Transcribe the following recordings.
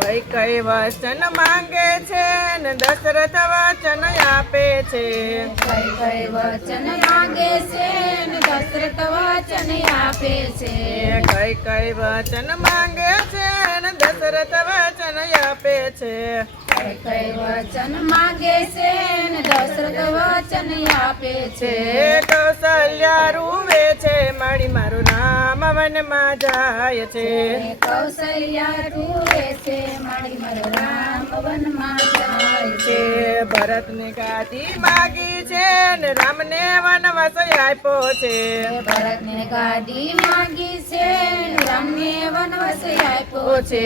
કઈ કઈ વચન માંગે છે ને દશરથ વચન આપે છે. કઈ કઈ વચન માંગે છે ને દશરથ વચન આપે છે. કઈ કઈ વચન માંગે છે ને દશરથ વચન આપે છે. કઈ કઈ વચન માંગે છે ને દશરથ વચન આપે છે. કૌશલ્યા રૂવે છે મારી મારું રામ વનમાં જાય છે. કૌશલ્યા રૂવે છે મારી મારો રામ વનમાં જાય છે. ભરતને ગાદી માગી છે ને રામને વનવાસ આપ્યો છે. ભરતને ગાદી માંગી છે ને રામને વનવાસ આપ્યો છે.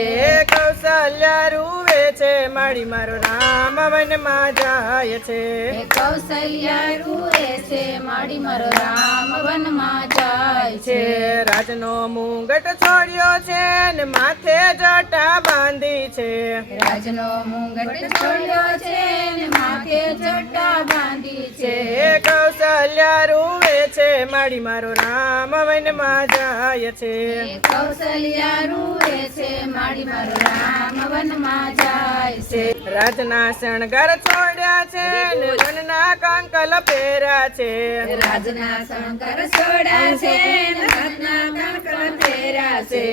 કૌશલ્યા રૂવે છે મારી મારો રામ વનમાં જાય છે. કૌશલ્યા રૂવે છે મારી મારો રામ વનમાં જાય છે. રાજનો મુંગટ છોડ્યો છે ને માથે જટા બાંધી છે. રાજનો મુંગટ છોડ્યો છે ને માથે જટા બાંધી છે. કૌશલ્યા રૂવે છે મારી મારો રામ વનમાં જાય છે. કૌશલ્યા રૂવે છે મારી મારો રામ વનમાં જાય છે. રાજના શણગાર છોડ્યા છે ને વનના કંકલ પહેર્યા છે. રાજના શણગાર છોડ્યા છે ને વનના કંકલ પહેર્યા છે.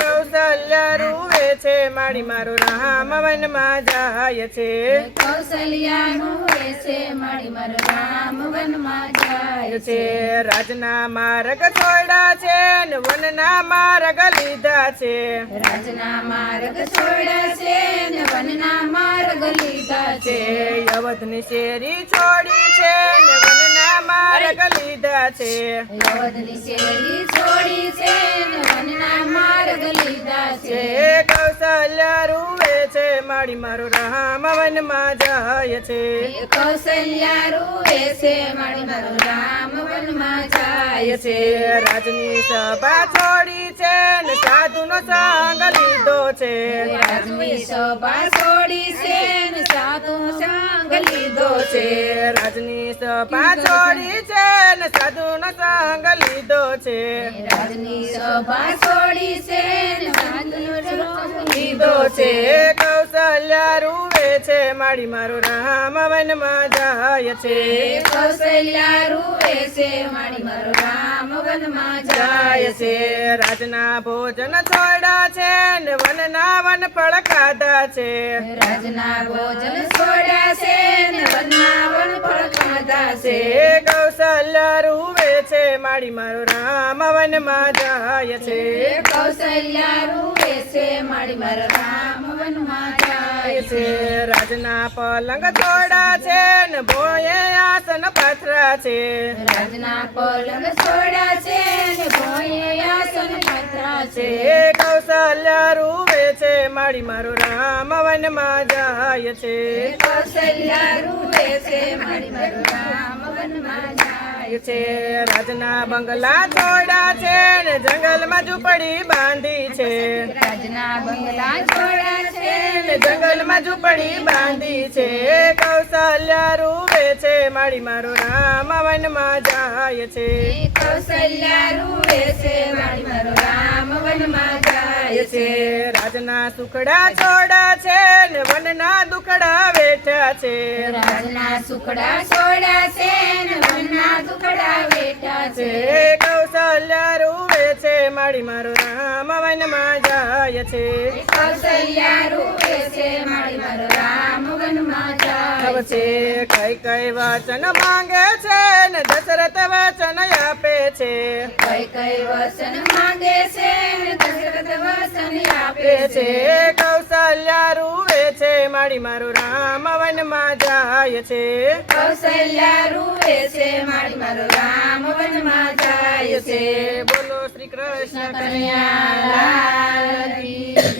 કૌશલ્યા રૂવે છે મારી મારો રામ વનમાં જાય છે. કૌશલ્યા રૂવે છે મારી મારો રામ વનમાં જાય છે. રાજના માર્ગ છોડ્યા છે ને વનના માર્ગ લીધા છે. રાજના માર્ગ છોડ્યા છે ને વનના માર્ગ લીધા છે. અવધની શેરી છોડી છે ને વનના માર્ગ લીધા છે. અવધની શેરી છોડી છે ને વનના માર્ગ લીધા છે. કૌશલ્યા રૂવે છે મારી મારો રામ વનમાં જાય છે. કૌશલ્યા રૂવે છે મારી મારો રામ વનમાં જાય છે. રાજની સભા છોડી છે ને સાધુનો સંગ લીધો છે. રાજની સભા છોડી છે ને સાધુ સંગ લીધો છે. રાજની સભા છોડી છે ને સાધુનો સંગ લીધો છે. રાજની સભા છોડી છે ને સાધુનો સંગ લીધો છે. કૌશલ્યા રૂવે છે મારી મારો રામ વનમાં જાય છે. કૌશલ્યા રૂવે છે મારી મારો રામ વનમાં જાય છે. રાજના ભોજન છોડ્યા છે ને વનના વન ફળ ખાધા છે. રાજના ભોજન છોડ્યા છે ને વનના વન ફળ ખાધા છે. કૌશલ્યા રૂવે છે મારી મારો રામ વનમાં જાય છે. કૌશલ્યા રૂવે છે મારી મારો રામ વનમાં જાય છે. રાજના પલંગ છોડા છે ને ભોએ આસન પાથરા છે. રાજના પલંગ છોડ્યા છે ને ભોંયે આસન પાથરા છે. કૌશલ્યા રૂવે છે મારી મારો રામ વનમાં જાય છે. કૌશલ્યા રૂવે છે મારી મારો રામ વનમાં જાય છે. રાજના બંગલા છોડા છે ને જંગલમાં ઝૂંપડી બાંધી છે. રાજના બંગલા છોડ્યા છે ને જંગલમાં ઝૂંપડી બાંધી છે. કૌશલ્યા રૂવે છે મારી મારો રામ વનમાં જાય છે. કૌશલ્યા રૂવે છે મારી મારો રામ વનમાં જાય છે. રાજના સુખડા છોડા છે ને વનના દુખડા વેઠ્યા છે. રાજના સુખડા છોડ્યા છે ને વનના દુખડા વેઠા છે. કૌશલ્યા રૂવે છે મારી મારો રામ વનમાં જાય છે. કૌશલ્યા રૂવે છે મારી મારો રામ વનમાં જાય છે. કઈ કઈ વચન માંગે છે ને દશરથ વચન આપે છે. કઈ કઈ વચન માંગે છે ને દશરથ વચન આપે છે. કૌશલ્યા રૂવે છે મારી મારું રામ વનમાં જાય છે. કૌશલ્યા રૂવે છે મારી મારો રામ વનમાં જાય છે. બોલો શ્રી કૃષ્ણ કનૈયા લાલ કી જય.